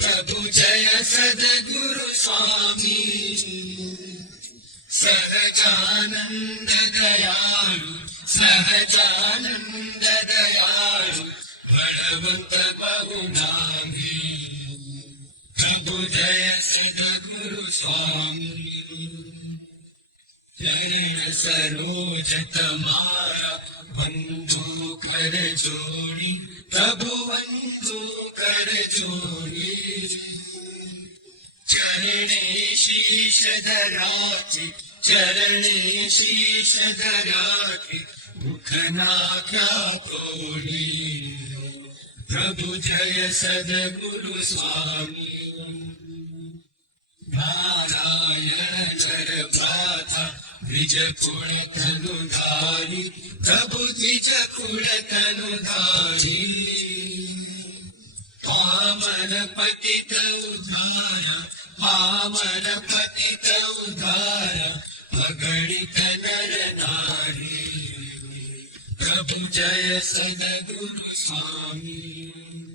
प्रभु जय सद्गुरु स्वामी सहजानंद दयालु सहजानंद दयालु बलवंत बहुनामी प्रभु जय सद्गुरु स्वामी जय सरोज तमारा बंधु कर जोड़ी प्रभु बंधु कर जोड़ी चरणे शीश धराति चरणे शीश धराति मुखना क्या तोड़ी प्रभु जय सद्गुरु स्वामी नारायण भ्राता द्विज कुल तनुधारी प्रभु द्विज कुल तनुधारी पावन पतित उद्धारा पावन पतित उद्धारा अगणित नर नारी प्रभु जय सद्गुरु स्वामी।